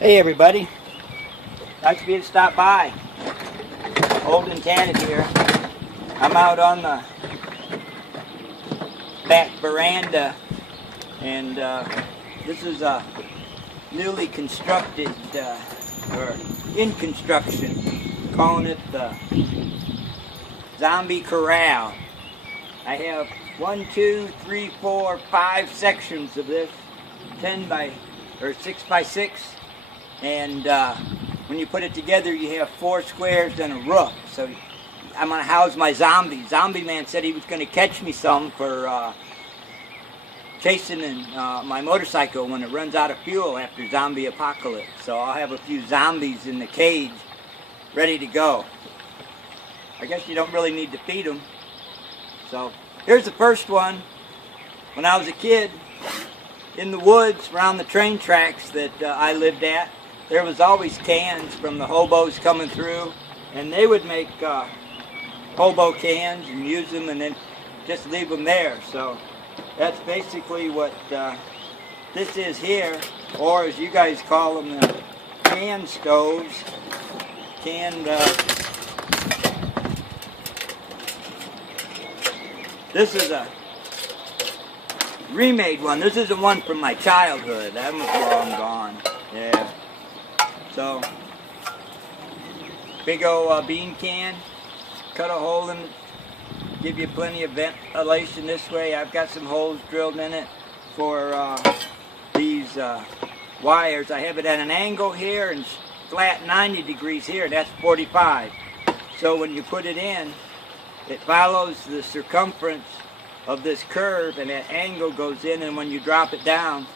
Hey everybody, nice of you to stop by. Old and Tannet here. I'm out on the back veranda, and this is a newly constructed, or in construction, calling it the zombie corral. I have 1, 2, 3, 4, 5 sections of this, 6 by 6. And when you put it together, you have 4 squares and a roof. So I'm going to house my zombies. Zombie Man said he was going to catch me some for chasing my motorcycle when it runs out of fuel after zombie apocalypse. So I'll have a few zombies in the cage ready to go. I guess you don't really need to feed them. So here's the first one. When I was a kid, in the woods around the train tracks that I lived at, there was always cans from the hobos coming through, and they would make hobo cans and use them and then just leave them there. So that's basically what this is here, or as you guys call them, the can stoves. This is a remade one. This isn't one from my childhood. That one's long gone. Yeah. So, big old bean can, cut a hole in it, give you plenty of ventilation this way. I've got some holes drilled in it for these wires. I have it at an angle here and flat 90 degrees here. That's 45. So when you put it in, it follows the circumference of this curve, and that angle goes in, and when you drop it down,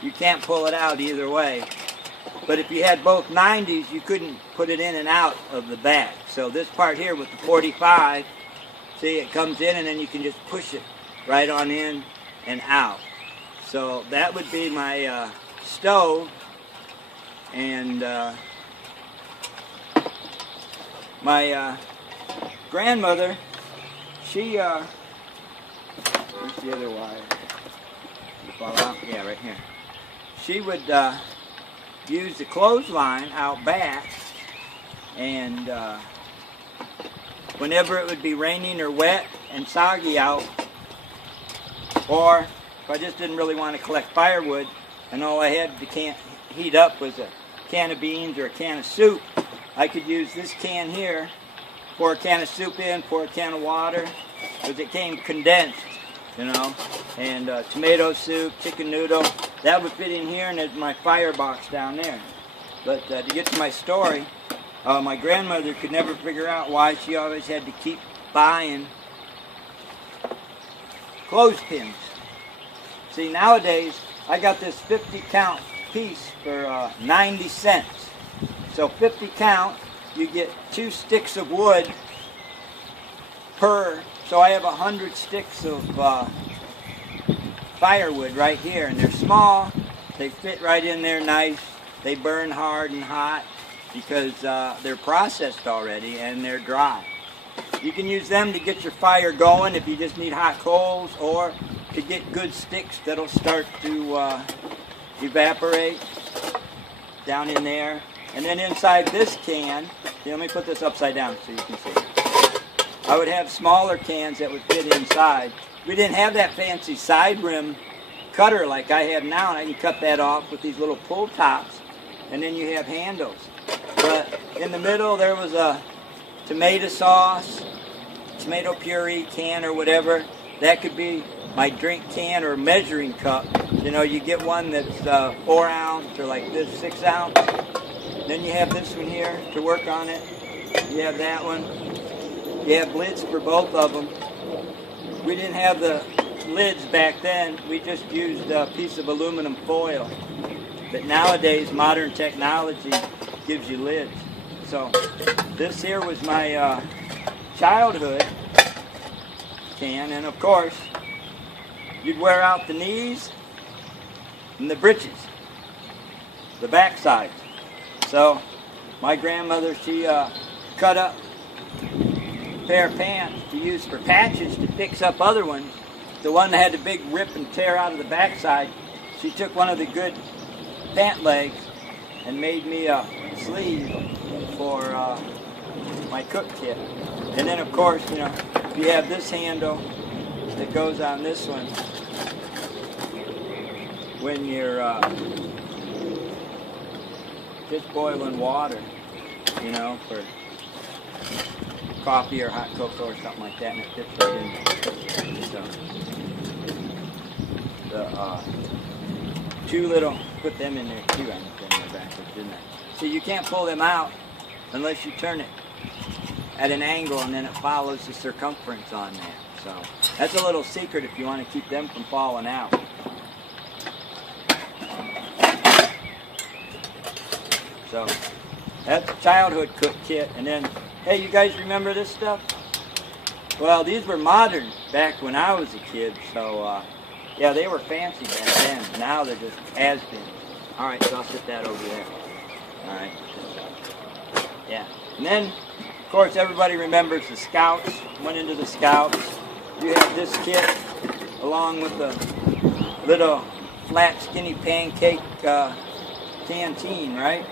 you can't pull it out either way. But if you had both 90s, you couldn't put it in and out of the back. So this part here with the 45, see, it comes in and then you can just push it right on in and out. So that would be my stove. And my grandmother, she, where's the other wire? Fall out? Yeah, right here. She would use the clothesline out back, and whenever it would be raining or wet and soggy out, or if I just didn't really want to collect firewood and all I had to heat up was a can of beans or a can of soup, I could use this can here, pour a can of soup in, pour a can of water, because it came condensed, you know, and tomato soup, chicken noodle, that would fit in here, and there's my firebox down there. But to get to my story, my grandmother could never figure out why she always had to keep buying clothespins. See, nowadays, I got this 50 count piece for 90 cents. So 50 count, you get 2 sticks of wood per, so I have 100 sticks of firewood right here, and they're small, they fit right in there nice, they burn hard and hot because they're processed already and they're dry. You can use them to get your fire going if you just need hot coals, or to get good sticks that'll start to evaporate down in there. And then inside this can, let me put this upside down so you can see. I would have smaller cans that would fit inside. We didn't have that fancy side rim cutter like I have now, and I can cut that off with these little pull tops, and then you have handles. But in the middle there was a tomato sauce, tomato puree can or whatever. That could be my drink can or measuring cup. You know, you get one that's 4 ounce or like this 6 ounce. Then you have this one here to work on it. You have that one. You have lids for both of them. We didn't have the lids back then. We just used a piece of aluminum foil. But nowadays, modern technology gives you lids. So this here was my childhood can, and of course, you'd wear out the knees and the britches, the back sides. So my grandmother, she cut up a pair of pants to use for patches to fix up other ones. The one that had the big rip and tear out of the backside, she took one of the good pant legs and made me a sleeve for my cook kit. And then of course, you know, you have this handle that goes on this one when you're just boiling water, you know, for coffee or hot cocoa or something like that, and it fits right in there. So the two little, put them in there too. I put them backwards, didn't I? So you can't pull them out unless you turn it at an angle, and then it follows the circumference on there. So that's a little secret if you want to keep them from falling out. So that's a childhood cook kit. And then, hey, you guys remember this stuff? Well, these were modern back when I was a kid. So yeah, they were fancy back then. Now they're just has-beens. All right, so I'll sit that over there. All right. Yeah. And then, of course, everybody remembers the Scouts. Went into the Scouts. You have this kit along with the little flat, skinny pancake canteen, right?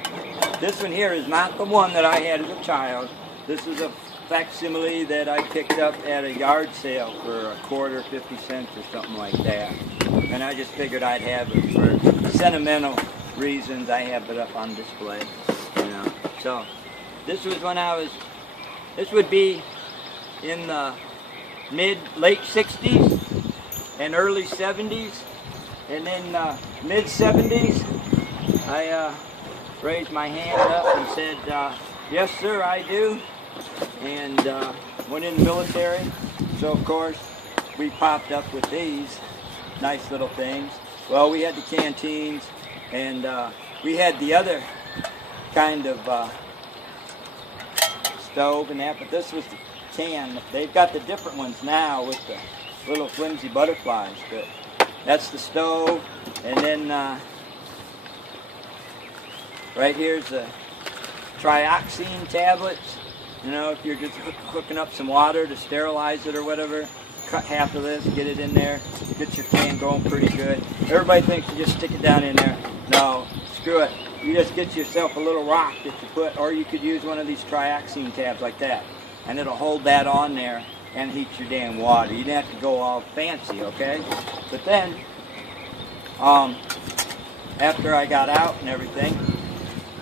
This one here is not the one that I had as a child. This is a facsimile that I picked up at a yard sale for a quarter, 50 cents or something like that. And I just figured I'd have it for sentimental reasons. I have it up on display, you know. So this was when I was, this would be in the late 60s and early 70s. And then mid 70s, I raised my hand up and said, yes sir, I do. And went in the military. So of course, we popped up with these nice little things. Well, we had the canteens, and we had the other kind of stove and that, but this was the can. They've got the different ones now with the little flimsy butterflies, but that's the stove. And then right here's the trioxane tablets. You know, if you're just hooking up some water to sterilize it or whatever, cut half of this, get it in there, get your can going pretty good. Everybody thinks you just stick it down in there. No, screw it. You just get yourself a little rock that you put, or you could use one of these trioxane tabs like that, and it'll hold that on there and heat your damn water. You don't have to go all fancy, okay? But then, after I got out and everything,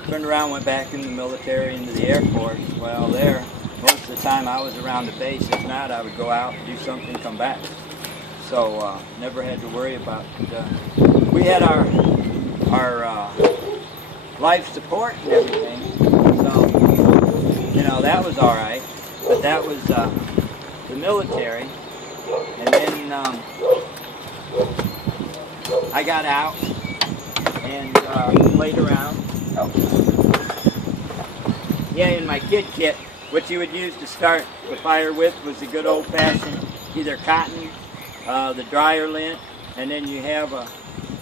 turned around, went back in the military, into the Air Force. Well, there, most of the time I was around the base. If not, I would go out, do something, come back. So never had to worry about. We had our life support and everything. So you know, that was all right. But that was the military. And then I got out and played around. Oh. Yeah, in my kid kit, what you would use to start the fire with was the good old-fashioned either cotton, the dryer lint, and then you have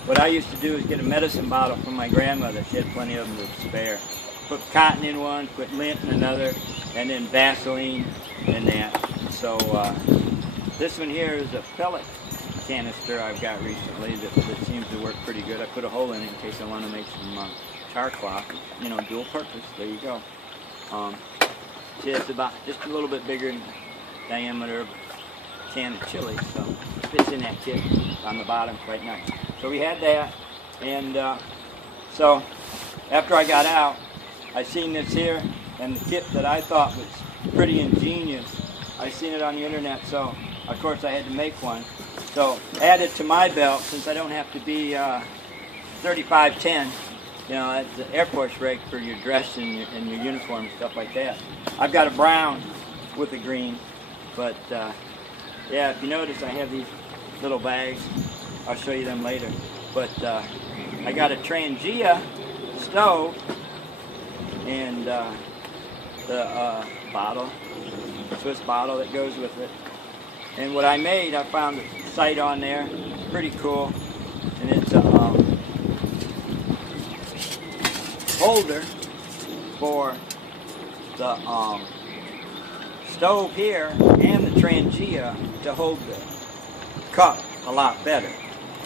what I used to do is get a medicine bottle from my grandmother. She had plenty of them to spare. Put cotton in one, put lint in another, and then Vaseline in that. So this one here is a pellet canister I've got recently that seems to work pretty good. I put a hole in it in case I want to make some char cloth, you know, dual purpose. There you go. See, it's about just a little bit bigger in diameter of a can of chili, so it fits in that kit on the bottom quite nice. So we had that, and so after I got out, I seen this here, and the kit that I thought was pretty ingenious. I seen it on the internet, so of course I had to make one. So added to my belt, since I don't have to be 3510. You know, that's the Air Force rig for your dress and your uniform and stuff like that. I've got a brown with a green, but yeah, if you notice, I have these little bags. I'll show you them later. But I got a Trangia stove and the bottle, Swiss bottle that goes with it. And what I made, I found a site on there, pretty cool, and it's a holder for the stove here and the Trangia to hold the cup a lot better.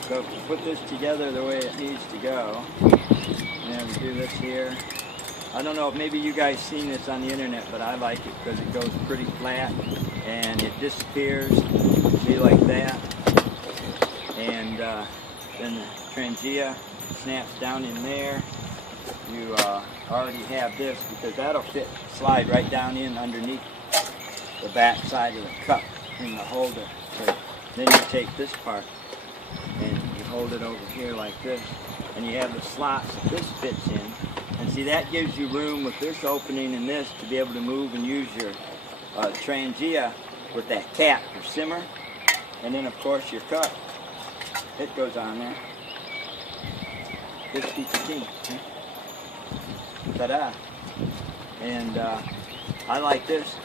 So if you put this together the way it needs to go, and then we do this here. I don't know if maybe you guys seen this on the internet, but I like it because it goes pretty flat and it disappears, see, like that. And then the Trangia snaps down in there. You already have this because that'll slide right down in underneath the back side of the cup in the holder. So then you take this part and you hold it over here like this, and you have the slots that this fits in. And see, that gives you room with this opening and this to be able to move and use your Trangia with that cap, your simmer, and then of course your cup. It goes on there. This keeps the king. Ta-da! And I like this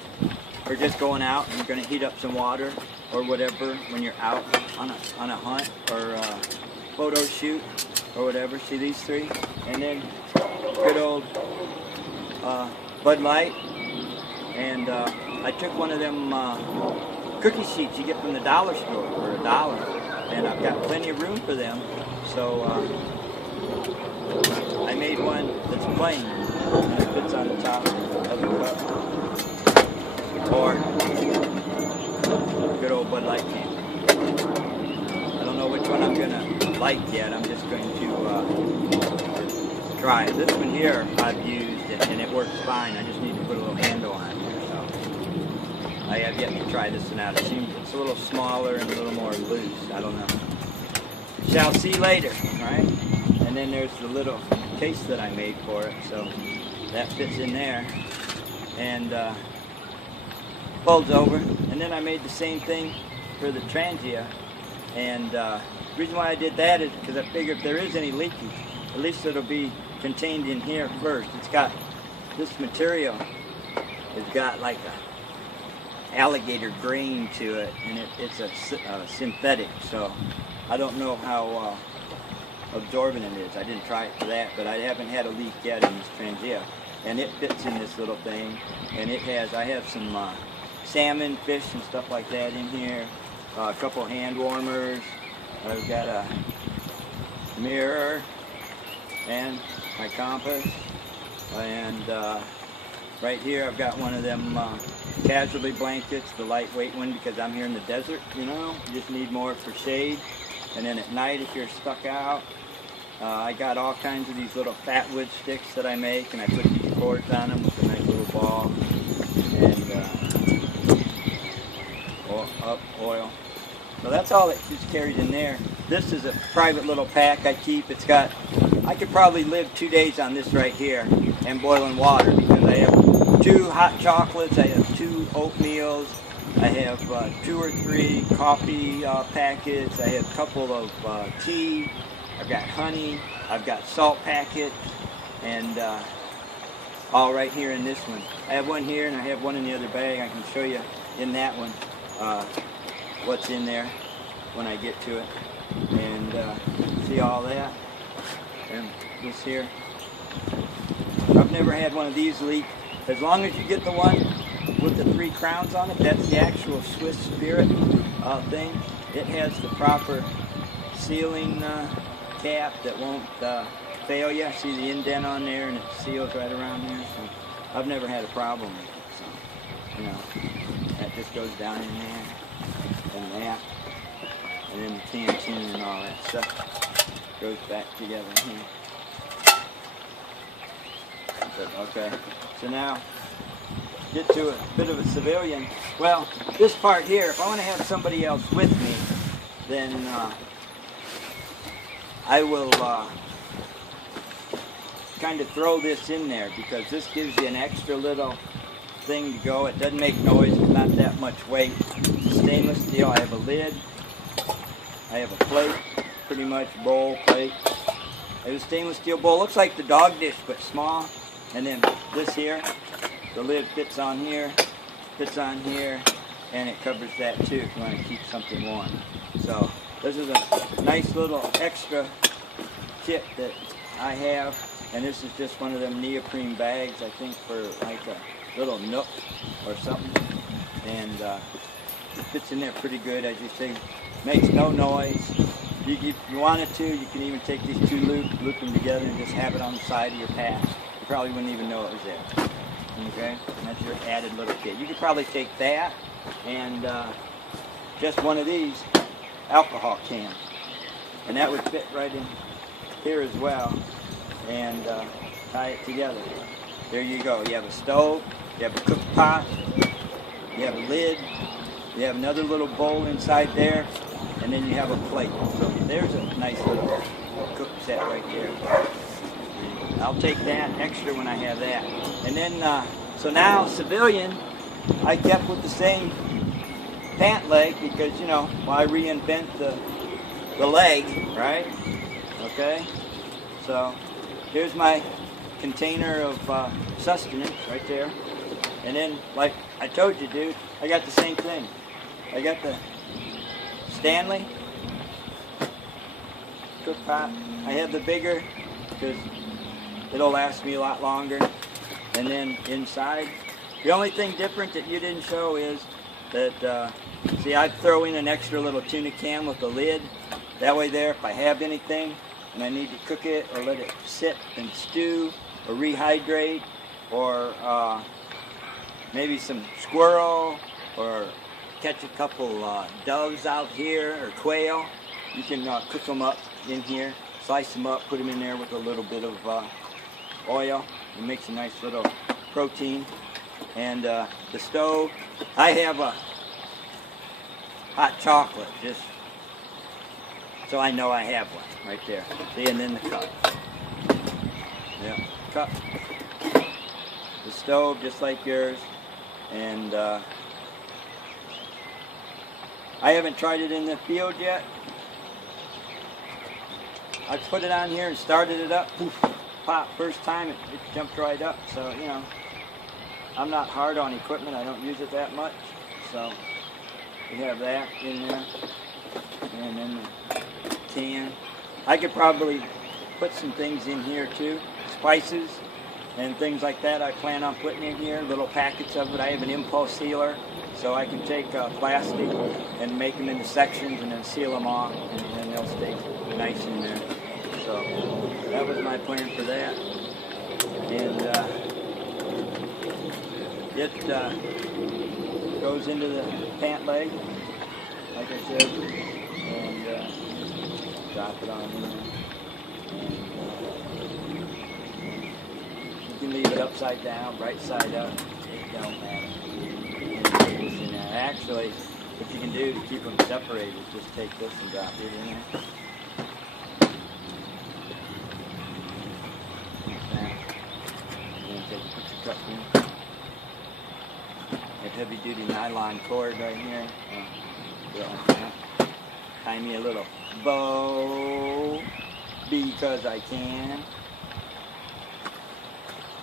for just going out and you're going to heat up some water or whatever when you're out on a hunt or a photo shoot or whatever. See these three? And then good old Bud Light. And I took one of them cookie sheets you get from the dollar store for $1. And I've got plenty of room for them. So I made one that's plain and it fits on the top of the cup. Or good old Bud Light can. I don't know which one I'm going to light yet. I'm just going to try it. This one here I've used and it works fine. I just need to put a little handle on it here. So I have yet to try this one out. It seems it's a little smaller and a little more loose. I don't know. Shall see later, right? And then there's the little case that I made for it. So that fits in there and folds over. And then I made the same thing for the Trangia. And the reason why I did that is because I figured if there is any leakage, at least it'll be contained in here first. It's got this material. It's got like a alligator grain to it, and it's a synthetic. So I don't know how absorbent it is. I didn't try it for that, but I haven't had a leak yet in this Trangia. And it fits in this little thing, and it has, I have some salmon, fish, and stuff like that in here. A couple hand warmers. I've got a mirror and my compass. And right here I've got one of them casualty blankets, the lightweight one, because I'm here in the desert, you know. You just need more for shade. And then at night if you're stuck out, I got all kinds of these little fat wood sticks that I make, and I put these cords on them with a nice little ball. And oil. So that's all that is carried in there. This is a private little pack I keep. It's got, I could probably live 2 days on this right here and boiling water, because I have 2 hot chocolates, I have 2 oatmeals, I have 2 or 3 coffee packets, I have a couple of tea, I've got honey, I've got salt packets, and all right here in this one. I have one here and I have one in the other bag. I can show you in that one what's in there when I get to it. And see all that. And this here. I've never had one of these leak. As long as you get the one with the 3 crowns on it, that's the actual Swiss Spirit thing. It has the proper sealing cap that won't fail you. See the indent on there, and it seals right around there. So I've never had a problem with it. So, you know, that just goes down in there, and that, and then the canteen and all that stuff goes back together here. Okay, so now get to a bit of a civilian. Well, this part here, if I want to have somebody else with me, then I will kind of throw this in there, because this gives you an extra little thing to go. It doesn't make noise, it's not that much weight. It's stainless steel. I have a lid, I have a plate, pretty much bowl, plate. I have a stainless steel bowl, looks like the dog dish but small. And then this here, the lid fits on here, and it covers that too if you want to keep something warm. So this is a nice little extra kit that I have, and this is just one of them neoprene bags, I think, for like a little nook or something. And it fits in there pretty good, as you see. Makes no noise. If you wanted to, you can even take these two loops, loop them together, and just have it on the side of your pass. You probably wouldn't even know it was there. Okay, and that's your added little kit. You could probably take that and just one of these alcohol cans, and that would fit right in here as well, and tie it together. There you go. You have a stove, you have a cook pot, you have a lid, you have another little bowl inside there, and then you have a plate. So there's a nice little cook set right there. I'll take that extra when I have that. And then, so now civilian, I kept with the same pant leg because, you know, why reinvent the leg, right? Okay, so here's my container of sustenance right there. And then, like I told you, dude, I got the same thing. I got the Stanley cook pot. I have the bigger because it'll last me a lot longer. And then inside, the only thing different that you didn't show is that, see, I'd throw in an extra little tuna can with a lid. That way there, if I have anything and I need to cook it or let it sit and stew or rehydrate or maybe some squirrel or catch a couple doves out here or quail, you can cook them up in here, slice them up, put them in there with a little bit of oil. It makes a nice little protein. And the stove, I have a hot chocolate, just so I know I have one right there. See, and then the cup. Yeah, cup. The stove, just like yours. And I haven't tried it in the field yet. I put it on here and started it up. Poof, pop, first time it jumped right up. So, you know, I'm not hard on equipment. I don't use it that much. So we have that in there. And then the can. I could probably put some things in here too. Spices and things like that I plan on putting in here. Little packets of it. I have an impulse sealer. So I can take plastic and make them into sections and then seal them off. And then they'll stay nice in there. So that was my plan for that. And it goes into the pant leg, like I said, and drop it on in there. And, you can leave it upside down, right side up, it don't matter. And actually, what you can do to keep them separated is just take this and drop it in there. That heavy duty nylon cord right here. Tie me a little bow because I can. And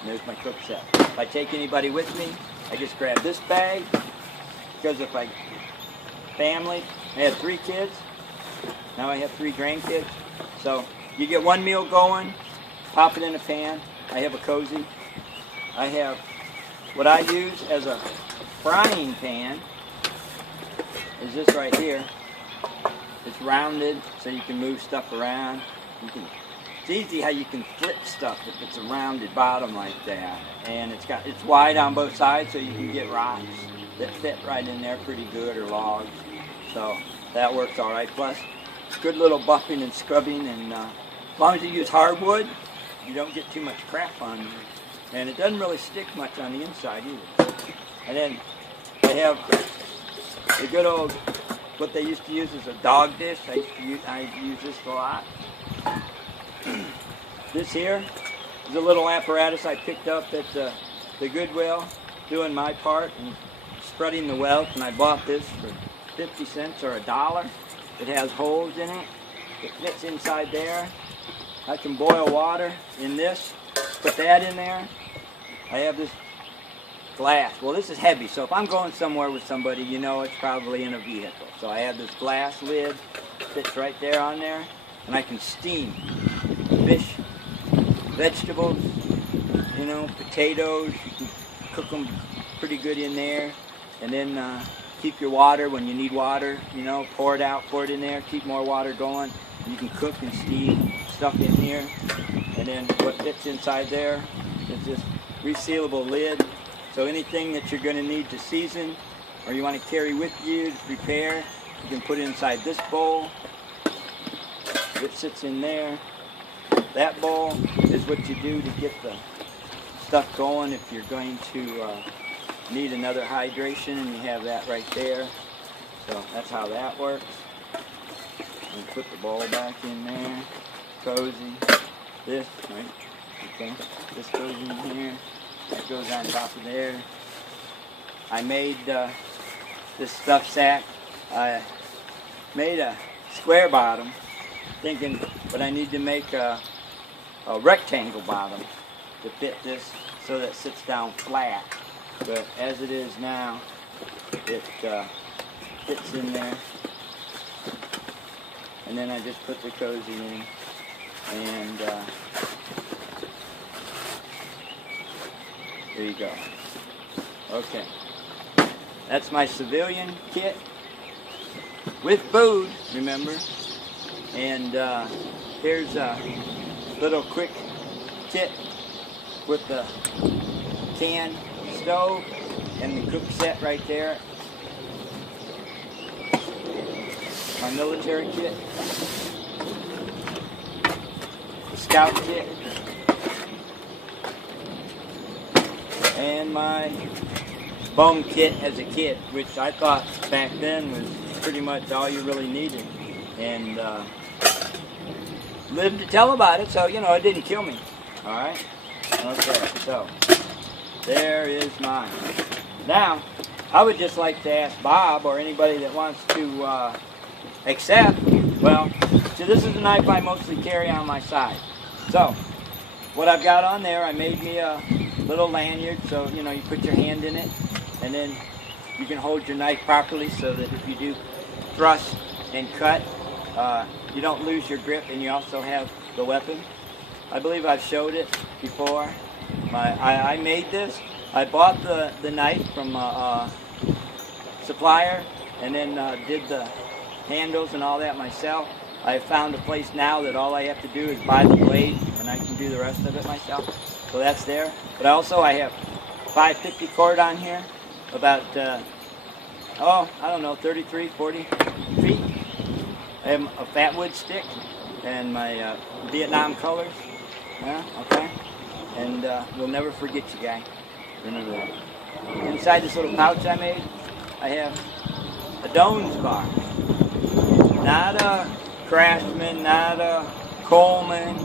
there's my cook set. If I take anybody with me, I just grab this bag because if I family, I had 3 kids. Now I have 3 grandkids. So you get one meal going, pop it in a pan. I have a cozy. I have what I use as a frying pan is this right here. It's rounded so you can move stuff around. It's easy how you can flip stuff if it's a rounded bottom like that. And it's wide on both sides so you can get rocks that fit right in there pretty good, or logs. So that works all right. Plus, good little buffing and scrubbing, and as long as you use hardwood, you don't get too much crap on you. And it doesn't really stick much on the inside either. And then I have the good old, what they used to use is a dog dish. I use this a lot. This here is a little apparatus I picked up at the Goodwill, doing my part and spreading the wealth. And I bought this for 50 cents or $1. It has holes in it. It fits inside there. I can boil water in this. Put that in there. I have this glass. Well, this is heavy, so if I'm going somewhere with somebody, you know it's probably in a vehicle. So I have this glass lid, fits right there on there, and I can steam fish, vegetables, you know, potatoes. You can cook them pretty good in there, and then keep your water when you need water, you know, pour it out, pour it in there, keep more water going. You can cook and steam stuff in here. And then what fits inside there is this resealable lid. So anything that you're going to need to season or you want to carry with you to prepare, you can put it inside this bowl. It sits in there. That bowl is what you do to get the stuff going if you're going to need another hydration, and you have that right there. So that's how that works. And put the bowl back in there. Cozy. This, right? Okay. This goes in here. That goes on top of there. I made this stuff sack. I made a square bottom, thinking, but I need to make a rectangle bottom to fit this so that it sits down flat. But as it is now, it fits in there. And then I just put the cozy in, and there you go. Okay, that's my civilian kit with food, remember. And here's a little quick kit with the can stove and the cook set right there. My military kit, the scout kit, and my bone kit as a kid, which I thought back then was pretty much all you really needed, and lived to tell about it, so you know it didn't kill me. All right. Okay, so there is mine. Now, I would just like to ask Bob or anybody that wants to accept. Well, see, this is the knife I mostly carry on my side. So, what I've got on there, I made me a little lanyard, so you know you put your hand in it, and then you can hold your knife properly so that if you do thrust and cut, you don't lose your grip, and you also have the weapon. I believe I've showed it before. I made this. I bought the knife from a supplier, and then did the handles and all that myself. I found a place now that all I have to do is buy the blade, and I can do the rest of it myself. So that's there. But also I have 550 cord on here, about I don't know, 33, 40 feet. I have a fat wood stick and my Vietnam colors. Yeah, okay. And we'll never forget you, guy. Remember that. Inside this little pouch I made, I have a Dones bar. Not a Craftsman, not a Coleman,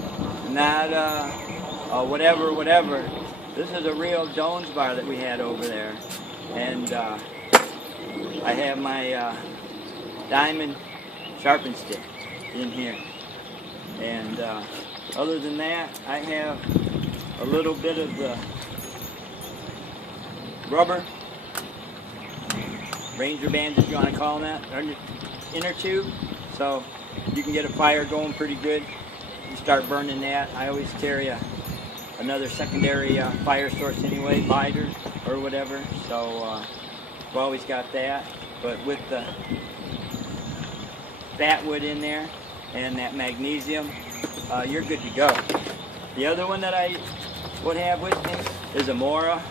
not a whatever. This is a real Dones bar that we had over there. And I have my diamond sharpen stick in here. And other than that, I have a little bit of the rubber Ranger bands, if you want to call them that, inner tube, so you can get a fire going pretty good. You start burning that. I always carry another secondary fire source anyway, lighter or whatever, so I've always got that. But with the fat wood in there and that magnesium, you're good to go. The other one that I would have with me is a Mora.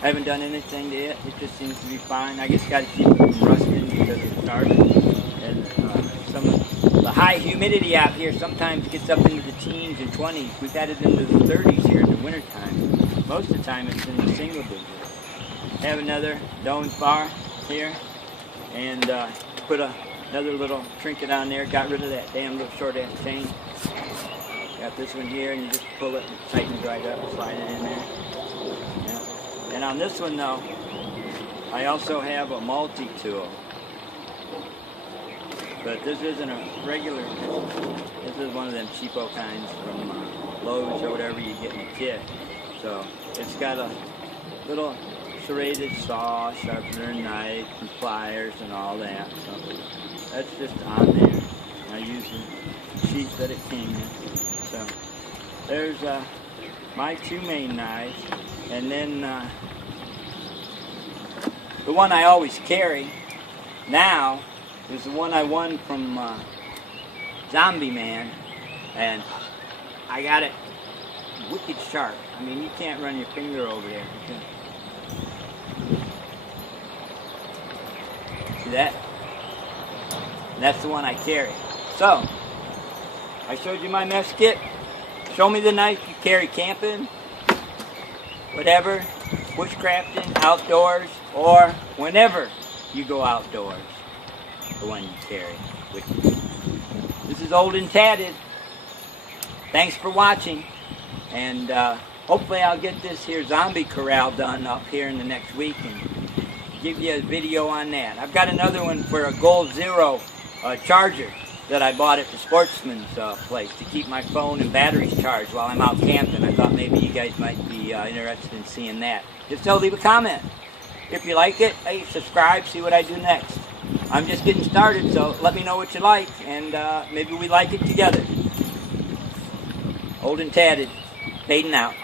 I haven't done anything to it. It just seems to be fine. I just got to keep it from rusting because it's dark. And some of the high humidity out here sometimes gets up into the teens and 20s. We've had it into the 30s here in the wintertime. Most of the time it's in the single digits. I have another Dones bar here, and put another little trinket on there. Got rid of that damn little short ass chain. Got this one here, and you just pull it and tighten it right up and slide it in there. Yeah. And on this one though, I also have a multi-tool. But this isn't a regular, this is one of them cheapo kinds from Lowe's or whatever you get in the kit. So it's got a little serrated saw, sharpener, knife, and pliers and all that. So that's just on there. I use the sheet that it came in. So there's my two main knives, and then the one I always carry now is the one I won from zombie man, and I got it wicked sharp. I mean, you can't run your finger over there. See that? That's the one I carry. So, I showed you my mesh kit. Show me the knife you carry camping, whatever, bushcrafting, outdoors, or whenever you go outdoors. The one you carry with you. This is Old and Tatted. Thanks for watching, and hopefully I'll get this here zombie corral done up here in the next week and give you a video on that. I've got another one for a Gold Zero charger that I bought at the Sportsman's place to keep my phone and batteries charged while I'm out camping. I thought maybe you guys might be interested in seeing that. If so, leave a comment. If you like it, hey, subscribe, see what I do next. I'm just getting started, so let me know what you like, and maybe we like it together. Old and Tatted, fading out.